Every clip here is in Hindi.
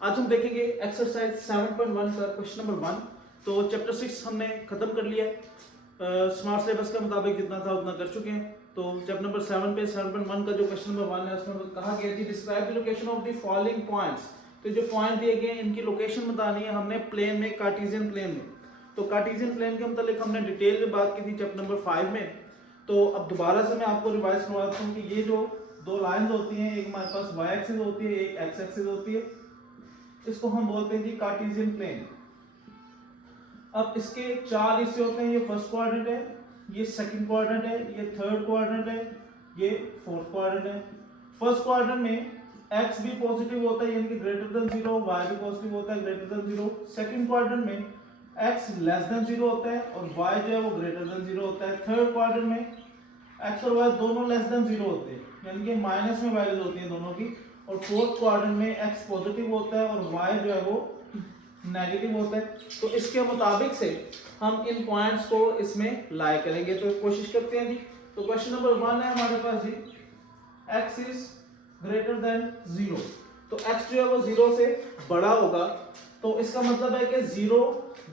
आज हम देखेंगे एक्सरसाइज 7.1 का क्वेश्चन नंबर 1। तो चैप्टर 6 हमने खत्म कर लिया है। स्मार्ट सिलेबस के मुताबिक जितना था उतना कर चुके हैं। तो चैप्टर नंबर 7 पे 7.1 का जो क्वेश्चन नंबर 1 है उसमें कहा गया कि describe the location of the following points. तो जो पॉइंट दिए गए इनकी लोकेशन बतानी है हमने प्लेन में, कार्टेशियन प्लेन में। तो कार्टेशियन प्लेन के मतलब हमने डिटेल में बात की थी चैप्टर नंबर 5 में। तो अब दोबारा से मैं आपको रिवाइज करवाता हूँ कि ये जो दो लाइंस होती हैं, एक हमारे पास वाई एक्सिस होती है, एक एक्स एक्सिस होती है, इसको हम बोलते हैं जी कार्टेशियन प्लेन। अब इसके चार हिस्से होते हैं, ये फर्स्ट क्वाड्रेंट है, ये सेकंड क्वाड्रेंट है, ये थर्ड क्वाड्रेंट है, ये फोर्थ क्वाड्रेंट है। फर्स्ट क्वाड्रेंट में x भी पॉजिटिव होता है यानी कि ग्रेटर देन 0, y भी पॉजिटिव होता है ग्रेटर देन 0। सेकंड क्वाड्रेंट में x लेस देन 0 होता है और y जो है वो ग्रेटर देन 0 होता है। थर्ड क्वाड्रेंट में x और y दोनों लेस देन 0 होते हैं यानी कि माइनस में वैल्यूज होती हैं दोनों की। और फोर्थ क्वाड्रेंट में x पॉजिटिव होता है और y जो है वो नेगेटिव होता है। तो इसके मुताबिक से हम इन पॉइंट्स को इसमें लाई करेंगे। तो कोशिश करते हैं जी। तो क्वेश्चन नंबर 1 है हमारे पास जी, x इज ग्रेटर देन 0। तो x जो है वो 0 से बड़ा होगा। तो इसका मतलब है कि 0,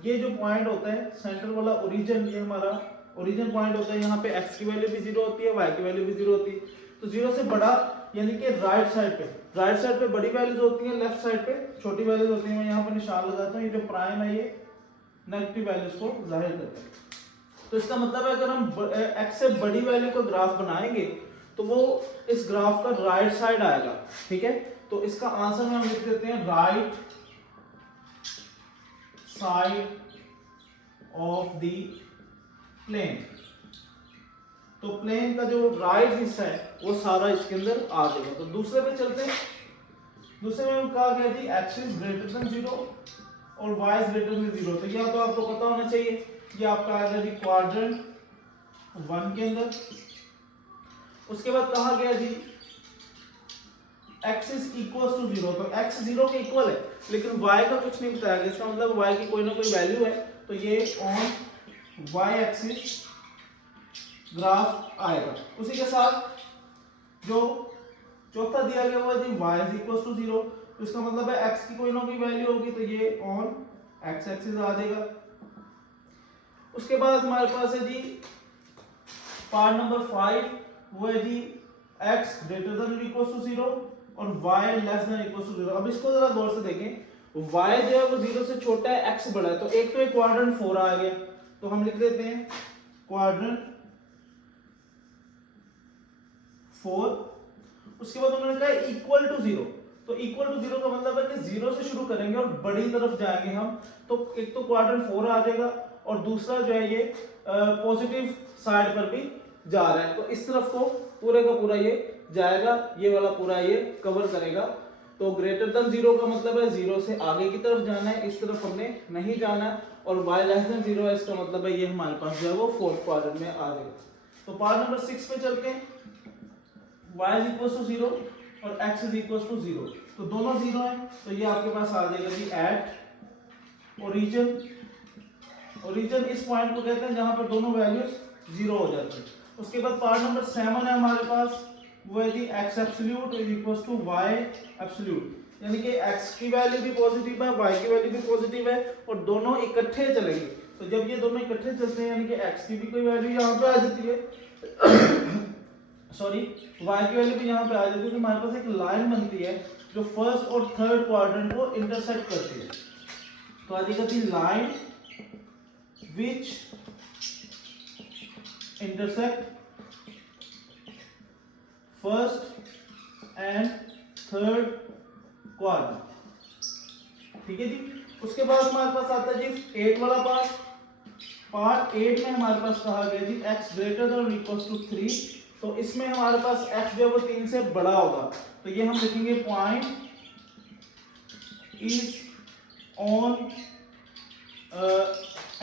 ये जो पॉइंट होता है सेंटर वाला ओरिजिन, ये हमारा ओरिजिन पॉइंट होता है। यहाँ पे x की वैल्यू भी 0 होती है, y की वैल्यू भी 0 होती है। तो 0 से बड़ा यानी कि राइट साइड पे बड़ी वैल्यूज होती हैं, लेफ्ट साइड पे छोटी वैल्यूज होती हैं। मैं यहाँ पर निशान लगाता हूँ, ये जो प्राइम है ये नेगेटिव वैल्यूज को जाहिर करता है। तो इसका मतलब है अगर हम x से बड़ी वैल्यू का ग्राफ बनाएंगे तो वो इस ग्राफ का राइट साइड आएगा। ठीक है, तो इसका आंसर में हम लिख देते हैं right side of the plane. तो प्लेन का जो राइट हिस्सा है वो सारा इसके अंदर आ जाएगा। तो दूसरे पे चलते हैं। दूसरे में कहा गया G x is greater than 0 और y इज ग्रेटर देन 0। तो यह तो आपको पता होना चाहिए, ये आपका आएगा जी क्वाड्रेंट 1 के अंदर। उसके बाद कहा गया G x is equal to 0। तो x 0 के इक्वल है लेकिन y का कुछ नहीं बताया गया। इसका मतलब y की कोई ना कोई वैल्यू है। तो ये ऑन y एक्सिस ग्राफ आएगा। उसी के साथ जो चौथा दिया गया हुआ है जी y इज इक्वल टू 0। तो इसका मतलब है x की कोई ना कोई वैल्यू होगी तो ये ऑन x एक्सिस आ जाएगा। उसके बाद हमारे पास है जी पार्ट नंबर 5, वो है G x greater than equal to 0 और y less than equal to 0। अब इसको जरा गौर से देखें, y जो है वो 0 से छोटा है, x बड़ा है। तो एक तो एक क्वाड्रेंट 4 आ गया, तो हम लिख देते हैं क्वाड्रेंट 4। उसके बाद उन्होंने कहा इक्वल टू 0। तो इक्वल टू 0 का मतलब है कि 0 से शुरू करेंगे और बड़ी तरफ जाएंगे हम। तो एक तो क्वाड्रेंट 4 आ जाएगा और दूसरा जो है ये पॉजिटिव साइड पर भी जा रहा है। तो इस तरफ को पूरे का पूरा ये जाएगा, ये वाला पूरा ये कवर करेगा। तो ग्रेटर देन 0 का मतलब है 0 से आगे की तरफ जाना है, इस तरफ हमने नहीं जाना है। और y लेस देन 0 है, इसका मतलब है ये हमारे पास जो है वो फोर्थ क्वाड्रेंट में आ जाएगा। तो पार्ट नंबर 6 पे चलते हैं। y is equal to 0 और x is equal to 0। तो दोनों 0 हैं, तो ये आपके पास आ जाएगा जी एट ओरिजिन। ओरिजिन इस पॉइंट को कहते हैं जहां पर दोनों वैल्यूज 0 हो जाती हैं। उसके बाद पार्ट नंबर 7 है हमारे पास, वो है G x absolute is equal to y absolute. यानी कि x की वैल्यू भी पॉजिटिव है, y की वैल्यू भी पॉजिटिव है और दोनों इकट्ठे चलेंगे। तो जब ये दोनों इकट्ठे चलते हैं यानी कि x की भी कोई वैल्यू यहाँ पे आ जाती है सॉरी y की वैल्यू भी यहाँ पे आ जाती है। तो हमारे पास एक लाइन बनती है जो फर्स्ट और थर्ड क्वाड्रेंट को इंटरसेक्ट करती है। तो आ जाएगा थी line which intersect first and third quadrant. ठीक है जी। उसके बाद हमारे पास आता है जी 8 वाला पार्ट। पार्ट 8 में हमारे पास कहा गया G x greater than equal to 3। तो इसमें हमारे पास x जो है वो 3 से बड़ा होगा। तो ये हम लिखेंगे point is on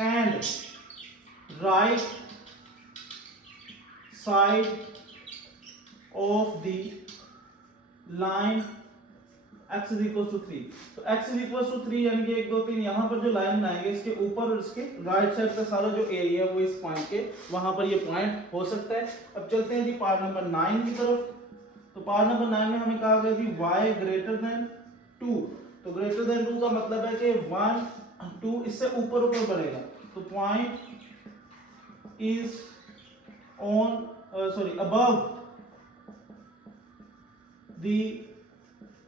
and right side of the line x is equal to 3। तो x इज इक्वल टू 3 यानी कि 1 2 3 यहाँ पर जो लाइन बनाएंगे इसके ऊपर और इसके राइट साइड का सारा जो एरिया है वो इस पॉइंट के वहां पर ये पॉइंट हो सकता है। अब चलते हैं जी पार्ट नंबर 9 की तरफ। तो पार्ट नंबर 9 में हमें कहा गया जी y ग्रेटर देन 2। तो ग्रेटर देन 2 का मतलब है कि 1 2 इससे ऊपर ऊपर बढ़ेगा, तो point is on above the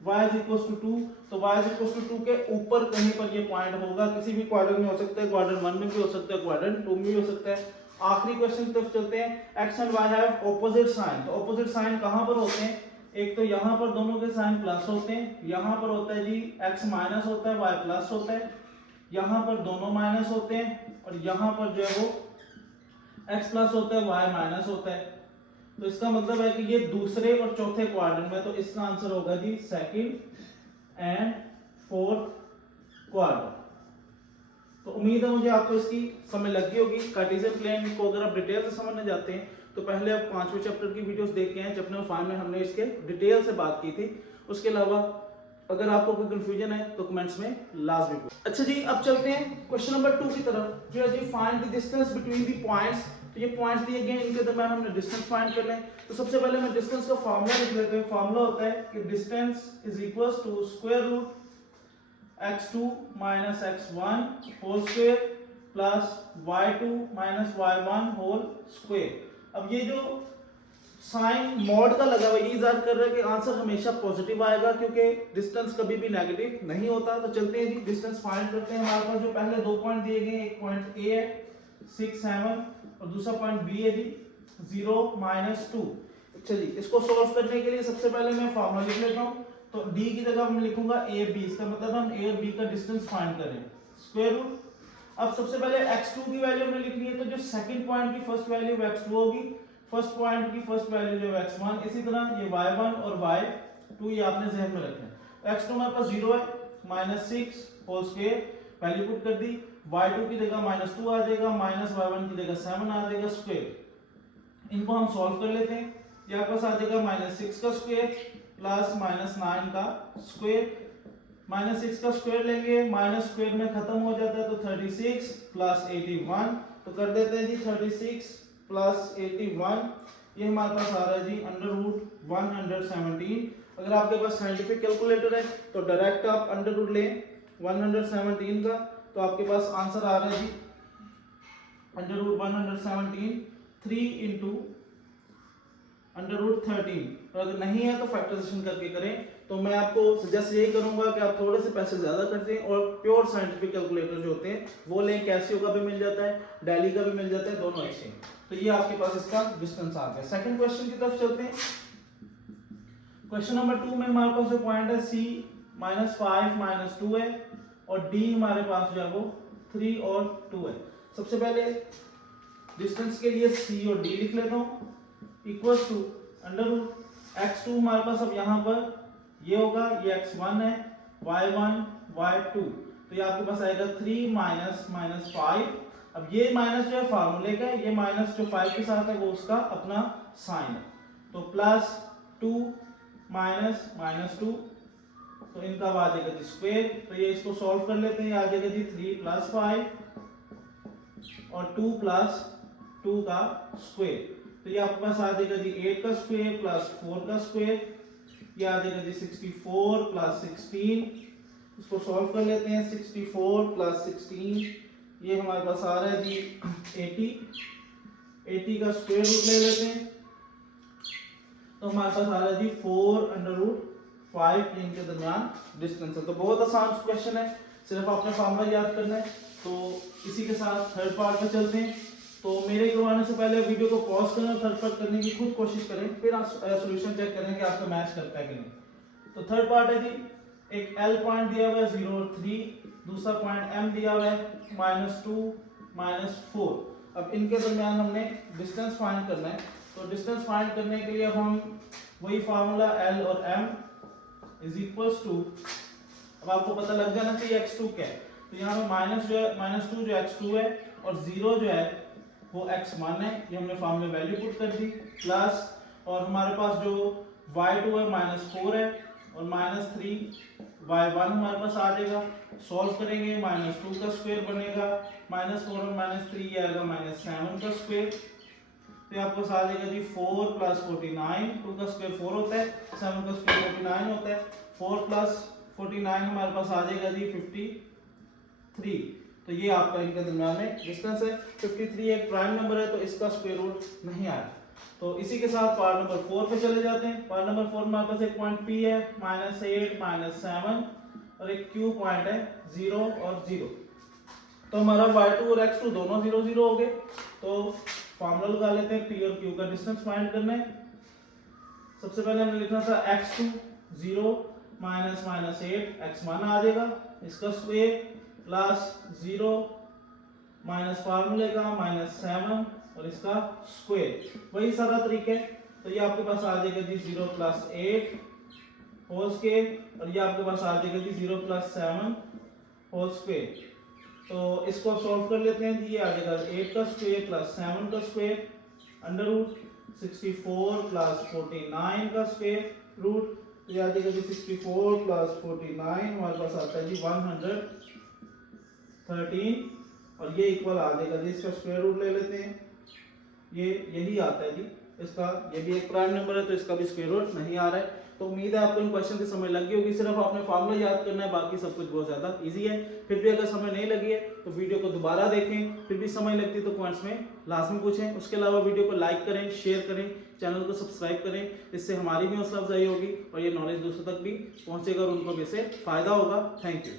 y is equals to 2, तो y is equals to 2 के ऊपर कहीं पर ये पॉइंट होगा, किसी भी क्वाड्रेंट में हो सकता है, क्वाड्रेंट 1 में भी हो सकता है, क्वाड्रेंट 2 में भी हो सकता है। आखिरी क्वेश्चन की तरफ चलते हैं। x and y have opposite sign, तो ऑपोजिट साइन कहां पर होते हैं? एक तो यहां पर दोनों के साइन प्लस होते हैं, यहां पर होता है जी x माइनस होता है, y प्लस होता है, यहां पर दोनों माइनस होते हैं, और यहां पर जो है वो x प्लस होता है, y माइनस होता है। तो इसका मतलब है कि ये दूसरे और चौथे क्वाड्रेंट में, तो इसका आंसर होगा जी सेकंड एंड फोर्थ क्वाड्रेंट। तो उम्मीद है मुझे आपको इसकी समझ लग गई होगी। कार्टेशियन प्लेन को अगर आप डिटेल से समझने जाते हैं तो पहले आप 5वें चैप्टर की वीडियोस देख के हैं, चैप्टर नंबर 5 में हमने इसके डिटेल से बात की थी। उसके अलावा अगर आपको कोई कंफ्यूजन है तो कमेंट्स में लाजमी पूछें। अच्छा जी, अब चलते हैं क्वेश्चन नंबर 2 की तरफ, जो है जी find the distance between the points. तो ये पॉइंट्स दिए गए हैं, इनके दरमियान हमने डिस्टेंस फाइंड करना है। तो सबसे पहले मैं डिस्टेंस का फार्मूला लिख लेते हैं। फार्मूला होता है कि distance is equals to square root x2 minus x1 whole square plus y2 minus y1 whole square. अब ये जो साइन मॉड का लगा हुआ है, ये जाहिर कर रहा है कि आंसर हमेशा पॉजिटिव आएगा, क्योंकि डिस्टेंस कभी भी नेगेटिव नहीं होता। तो चलते हैं जी, डिस्टेंस फाइंड करते हैं। हमारे पास जो पहले 2 पॉइंट दिए गए हैं, एक पॉइंट ए है 6 7 और दूसरा पॉइंट बी है जी 0 -2। अच्छा जी, इसको सॉल्व करने के लिए सबसे पहले मैं फार्मूला लिख लेता हूं। तो d की जगह मैं लिखूंगा a b, इसका मतलब हम a और b का डिस्टेंस फाइंड करें, स्क्वायर रूट। अब सबसे पहले x2 की वैल्यू हमने लिखनी है, तो जो सेकंड पॉइंट की फर्स्ट वैल्यू x2 होगी, फर्स्ट पॉइंट की फर्स्ट वैल्यू जो x1, इसी तरह ये y1 और y2 ये आपने ज़हन में रखना है। x2 हमारे पास 0 है, -6 होल स्क्वायर वैल्यू पुट कर दी, y2 की जगह -2 आ जाएगा, -y1 की जगह 7 आ जाएगा स्क्वायर। इनको हम सॉल्व कर लेते हैं। यहाँ पास आ जाएगा -6 का स्क्वायर प्लस -9 का स्क्वायर। -6 का स्क्वायर लेंगे, माइनस स्क्वायर में खत्म हो जाता है, तो 36 प्लस 81, तो कर देते हैं जी 36 प्लस 81, ये हमारे पास आ रहा है जी √117। अगर आपके पास साइंटिफिक कैलकुलेटर है तो डायरेक्ट आप अंडर लें 117 का, तो आपके पास आंसर आ रहा है जी √117 3 इंटू √13। और अगर नहीं है तो फैक्टराइजेशन करके करें। तो मैं आपको सजेस्ट यही करूंगा कि आप थोड़े से पैसे ज्यादा कर दें और प्योर साइंटिफिक कैलकुलेटर जो होते हैं वो लें। कैसियो का भी मिल जाता है, डेली का भी मिल जाता है, दोनों अच्छे हैं। तो ये आपके पास इसका डिस्टेंस आ गया। सेकंड क्वेश्चन की तरफ चलते हैं। क्वेश्चन नंबर 2 में हमारे पास जो पॉइंट है c -5 -2 है, और d हमारे पास जो है वो 3 और 2 है। सबसे पहले डिस्टेंस के लिए c और d लिख लेता हूं, इक्वल्स टू √x2 हमारे पास अब यहाँ पर ये होगा, ये x1 है, y1 y2, तो ये आपके पास आएगा 3 -5। अब ये माइनस जो है फार्मूले का है, ये माइनस जो 5 के साथ है वो उसका अपना साइन है, तो +2 -2, तो इनका आ जाएगा जी स्क्वायर। तो ये इसको सॉल्व कर लेते हैं, आ जाएगा जी 3 + 5 और 2 + 2 का स्क्वायर। तो ये आपके पास आ जाएगा जी 8 का स्क्वायर प्लस 4 का स्क्वायर, ये आ जाएगा जी 64 + 16। इसको सॉल्व कर लेते हैं, 64 + 16 ये हमारे पास आ रहा है जी 80 का स्क्वायर रूट ले लेते हैं, तो हमारे पास आ रहा है जी 4√5 इनके दरमियान डिस्टेंस है। तो बहुत आसान क्वेश्चन है, सिर्फ आपने फार्मूला याद करना है। तो इसी के साथ थर्ड पार्ट में चलते हैं। तो मेरे करवाने से पहले वीडियो को पॉज करें और थर्ड पार्ट करने की खुद कोशिश करें, फिर आप सॉल्यूशन चेक करें कि आपका मैच करता है कि नहीं। तो थर्ड पार्ट है जी, एक L पॉइंट दिया हुआ है 0 और 3, दूसरा पॉइंट M दिया हुआ है -2 -4। अब इनके दरमियान हमने डिस्टेंस फाइंड करना है। तो डिस्टेंस फाइंड करने के लिए अब हम वही फार्मूला L और M = अब आपको पता लग जाना चाहिए x2 क्या है। तो यहाँ पे माइनस जो है -2 जो x2 है, और 0 जो है वो x1 है, ये हमने फार्मूले वैल्यू पुट कर दी, प्लस और हमारे पास जो y2 है -4 है, और -3 y1 हमारे पास आ जाएगा। सॉल्व करेंगे, -2 का स्क्वायर बनेगा, -4 और -3 ये आएगा -7 का स्क्वायर। तो आपके पास आ जाएगा जी 4 + 49, 2 का स्क्वायर 4 होता है, 7 का स्क्वायर 49 होता है, 4 + 49 हमारे पास आ जाएगा जी 53। तो ये आपका इनके दरम्यान में डिस्टेंस है। 53 एक प्राइम नंबर है तो इसका स्क्वायर रूट नहीं आया। तो इसी के साथ पार्ट नंबर 4 पे चले जाते हैं। पार्ट नंबर 4 में हमारे पास एक पॉइंट P है -8 -7 और एक Q पॉइंट है 0 और 0। तो हमारा y2 और x2 दोनों 0 0 हो गए। तो फॉर्मूला लगा लेते हैं, P और Q का डिस्टेंस फाइंड करना है। सबसे पहले हमने लिखना था x2 0 -8 x1 आ जाएगा, इसका स्क्वायर प्लस 0 माइनस फार्मूले का -7 और इसका स्क्वायर, वही सारा तरीका है। तो ये आपके पास आ जाएगा जी 0 + 8 होल स्क्वायर और ये आपके पास आ जाएगा जी 0 + 7 होल स्क्वायर। तो इसको आप सॉल्व कर लेते हैं जी। ये आ जाएगा 8 का स्क्वायर प्लस 7 का स्क्वायर अंडर रूट 64 + 49 का स्क्वायर रूट। तो ये आ जाएगा जी 64 + 49 हमारे पास आता है जी 113 और ये इक्वल आ जाएगा जी, इसका स्क्वायर रूट ले लेते हैं, ये यही आता है जी इसका। ये भी एक प्राइम नंबर है तो इसका भी स्क्वायर रूट नहीं आ रहा है। तो उम्मीद है आपको इन क्वेश्चन की समझ लगी होगी। सिर्फ आपने फार्मूला याद करना है, बाकी सब कुछ बहुत ज़्यादा इजी है। फिर भी अगर समझ नहीं लगी है तो वीडियो को दोबारा देखें, फिर भी समझ लगती है तो कमेंट्स में लाजमी पूछें। उसके अलावा वीडियो को लाइक करें, शेयर करें, चैनल को सब्सक्राइब करें, इससे हमारी भी हौसला अफजाई होगी और ये नॉलेज दूसरों तक भी पहुँचेगा और उनको भी इससे फ़ायदा होगा। Thank you.